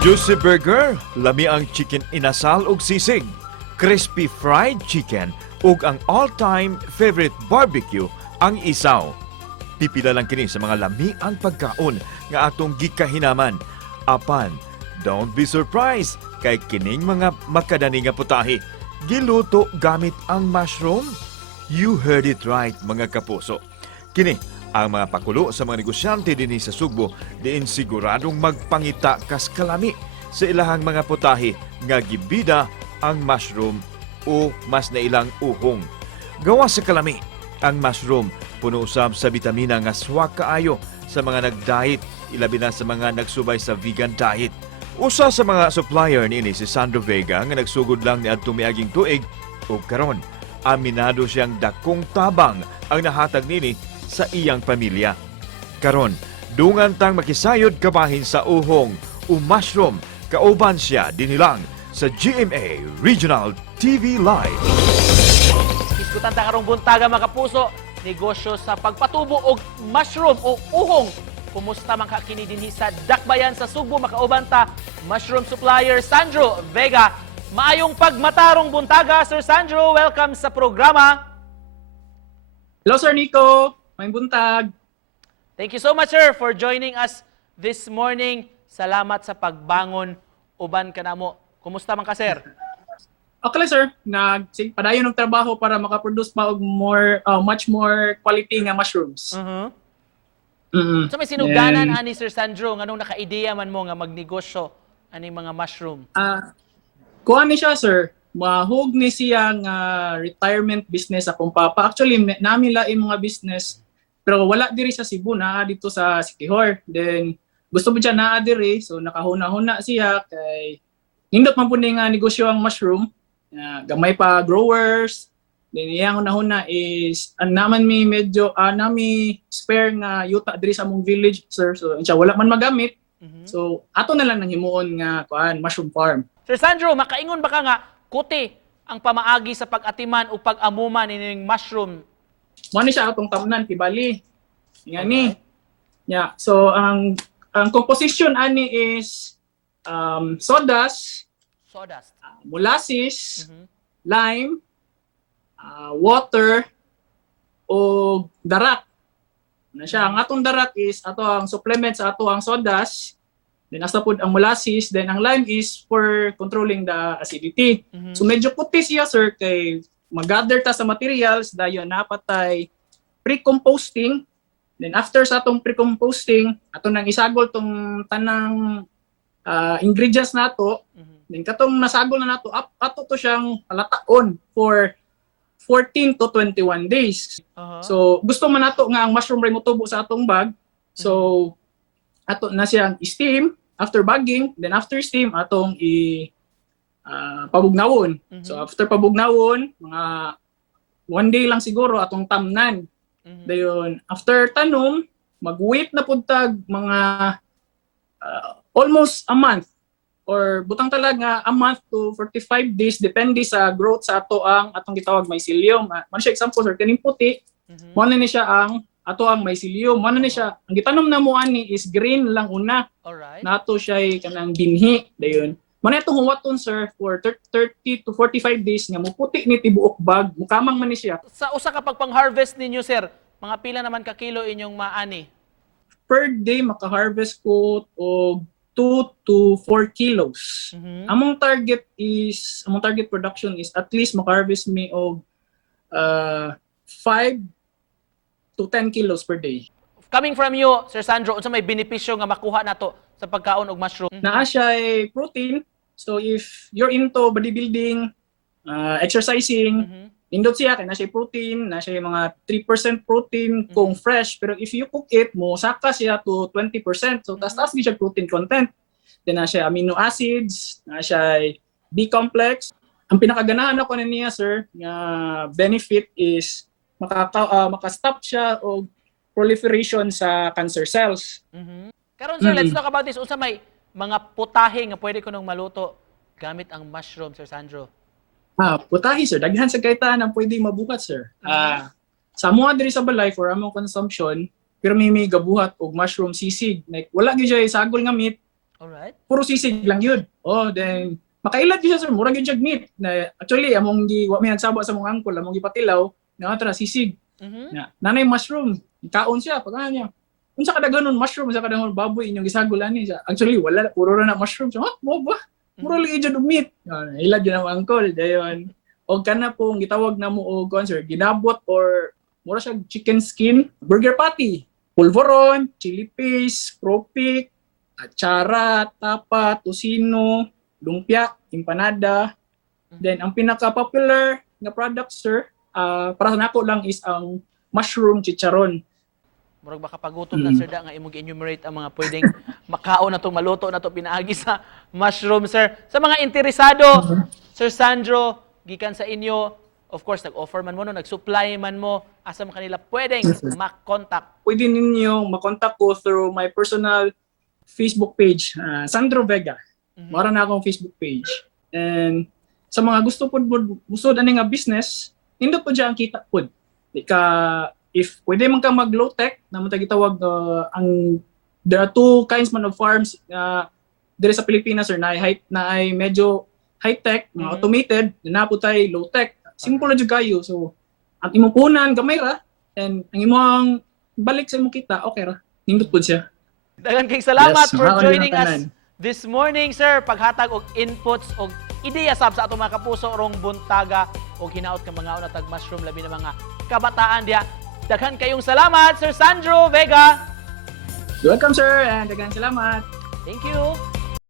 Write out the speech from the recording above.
Juicy burger, lami ang chicken inasal ug sisig, crispy fried chicken ug ang all-time favorite barbecue ang isaw. Pipila lang kini sa mga lami ang pagkaon nga atong gikahinaman. Apan, don't be surprised kay kining mga makadani nga putahe giluto gamit ang mushroom. You heard it right, mga kapuso. Kini ang mga pakulo sa mga negosyante dinhi sa Sugbo diin siguradong magpangita kas kalami sa ilahang mga putahe nga gibida ang mushroom o mas na ilang uhong. Gawa sa kalami, ang mushroom puno usab sa bitamina nga swak kaayo sa mga nag-diet, ilabi na sa mga nagsubay sa vegan diet. Usa sa mga supplier niini si Sandro Vega nga nagsugod lang ni adtong miaging tuig ug karon aminado siyang dakong tabang ang nahatag nini sa iyang pamilya. Karon, dungan tang makisayod kabahin sa uhong o mushroom, kauban siya dinilang sa GMA Regional TV Live. Iskutan ta karong buntaga mga kapuso, negosyo sa pagpatubo og mushroom o uhong. Kumusta man ka kini dinhi sa Dakbayan sa Sugbo, makauban ta mushroom supplier Sandro Vega. Maayong pagmatarong buntaga, Sir Sandro. Welcome sa programa. Hello, Sir Nico. May buntag. Thank you so much, sir, for joining us this morning. Salamat sa pagbangon uban kanamo. Kumusta man ka, sir? Okay, sir. Padayon ng trabaho para makaproduce pa og much more quality nga mushrooms. So may sinugdanan ani Sir Sandro nganong naka-ideya man mo nga magnegosyo ani mga mushroom. Kuha ni siya, sir. Mahug ni siya nga retirement business akong papa. Actually, namin lain mga business pero wala diri sa Cebu, na dito sa Siquijor. Then gusto mo siya naa diri, so nakahuna-huna siya kay nindot man pud nga negosyo ang mushroom. Gamay pa growers. Then iyang una-huna is naman mi medyo nami spare nga yuta diri sa among village, sir. So insya wala man magamit. So ato na lang nang himuon nga mushroom farm. Sir Sandro, makaingon ba ka nga kuti ang pamaagi sa pag-atiman o pag-amuman ining mushroom? Mo ni siya atong tamnan kibali. Ngani. Yeah. So ang composition ani is sawdust, molasses, lime, water o darak. Na siya, ang atong darak is ato ang supplement sa ato ang sawdust, then asa pud ang molasses, then ang lime is for controlling the acidity. So medyo puti siya, sir, kay mag-gather ta sa materials dayon napatay pre-composting. Then after sa atong pre-composting, ato nang isagol tong tanang ingredients nato. Then katong nasagol na nato, ato to siyang palataon for 14 to 21 days. So gusto man nato nga ang mushroom ray motubo sa atong bag. So ato na siyang steam after bagging, then after steam atong pabugnawon. So after pabugnawon, mga 1 day lang siguro atong tamnan. Dayon after tanom, mag-wait na pud tag mga almost a month or butang talaga a month to 45 days depende sa growth sa ato ang atong gitawag mycelium. Man siya example, sir, kaning puti, mo na ni siya ang ato ang mycelium. Mo na ni siya ang gitanom na mo ani is green lang una. Alright. Nato siya kanang binhi dayon. Man itong huwaton, sir, for 30 to 45 days nga muputi ni tibuok bag, mukamang man ni siya. Sa usa ka pagpang-harvest ninyo, sir, mga pila naman ka kilo inyong maani? Per day maka-harvest ko og 2 to 4 kilos. Among target production is at least maka-harvest me og 5 to 10 kilos per day. Coming from you, Sir Sandro, unsa may benepisyo nga makuha nato sa pagkaon og mushroom? Naa siya ay protein. So if you're into bodybuilding, exercising, indot siya kay na siya protein, na siya mga 3% protein kung fresh, pero if you cook it mo saka siya to 20%. So taas siya protein content. Then na siya amino acids, na siya B-complex. Ang pinakaganahan ako niya, sir, nga benefit is maka-stop siya og proliferation sa cancer cells. Karon, sir, let's talk about this. Unsa may mga putahe nga pwede ko nung maluto gamit ang mushroom, Sir Sandro? Putahe, sir. Daghan sa kaitan ang pwede mabuhat, sir. Sa mga diri sa balay for among consumption, pero may gabuhat og mushroom sisig. Like, wala gyud siya isagol nga meat. Alright. Puro sisig lang yun. Oh, then makailad yun siya sir, murag yun siya meat. Na, actually, among wa may nagsaba sa mong angkol, among gipatilaw, na tara sisig. Mhm. Na, nanay mushroom, kaon siya, pag ano niya. Unsa kada ganon mushroom, unsa kada ganon baboy inyong gisagol ani siya. Actually, wala, puro na mushroom. So, mo ba? Mura lagi dyan og meat. Ilad yun ang angkol, dayon. O kana pong gitawag na mo og sir, ginabot or mura siya chicken skin, burger patty, pulveron, chili paste, propik, atsara, tapa, tosino, lumpia, empanada. Then ang pinaka-popular na product sir, para sa nako lang is ang mushroom chicharon. Murag baka pagutom na sir da nga imong enumerate ang mga pwedeng makaon na to, maluto na to pinaagi sa mushroom sir. Sa mga interesado, Sir Sandro, gikan sa inyo, of course nag-offer man mo no, nag-supply man mo, asa man kanila pwedeng mak-contact. Pwede ninyong makontak ko through my personal Facebook page, Sandro Vega. Mara na akong Facebook page. And sa mga gusto po ani nga business, nindot po dyan ang kita po. If pwede man ka mag-low tech, naman tayo gitawag there are two kinds man of farms dire sa Pilipinas sir, na ay medyo high tech, mga automated, na po tayo low tech. Simple na jud kayo. So ang imong punan gamay ra, and ang imong balik sa imong kita, okay ra. Nindot po siya. Daghang kayong salamat Yes, for makakalimutan joining us tanan. this morning, sir. Paghatag og inputs og ideya sab sa atong mga kapuso rong buntaga og hinaot ka mga unatag mushroom labi na mga kabataan diha. Daghan kayong salamat, Sir Sandro Vega. Welcome sir, and daghang salamat. Thank you.